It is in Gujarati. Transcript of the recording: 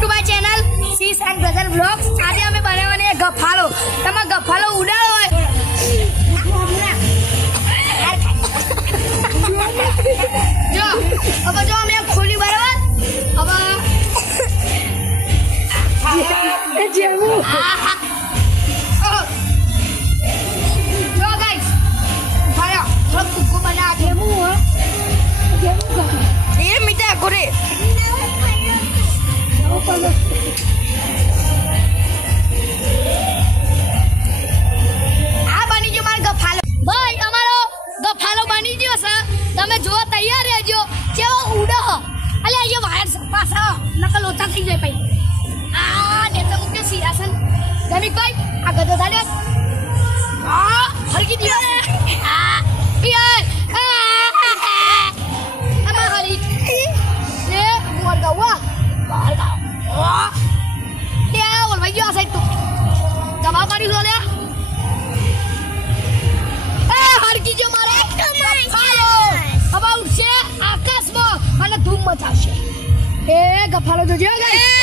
To my channel seas and brother vlogs. આજે અમે બનાવવાની ગફાલો. તમે ગફાલો ઉડાડો હોય જો હવે જો અમે ખોલી બરાબર હવે જેવું જો ગાઈસ ભાઈ થોડો કુકો બના જેવું હો જેવું એ મીઠા કરે આ બની ગયો મારો ગફાલો. ભાઈ અમારો ગફાલો બની ગયો છે. તમે જો તૈયાર રહેજો કેવો ઉડો અલે અહીંયા વાયર પાછા નકલ ઓછા થઈ જાય ભાઈ. આ નેતા મુકે સિરાસન જમીકભાઈ આ ગધો થાડ્યો આ હરકી દિવસ આ યાર આમાં હરી એ મોર ગવા બાર ગા તે ઓલવાઈ ગયો આ સાઈડ તો દબા પાડી લો લે એ હરકી જો મારે ગફાલો હવે ઉડશે આકાશમાં અને ધૂમ મચાવશે. એ ગફાલો જોજો ગાઈસ.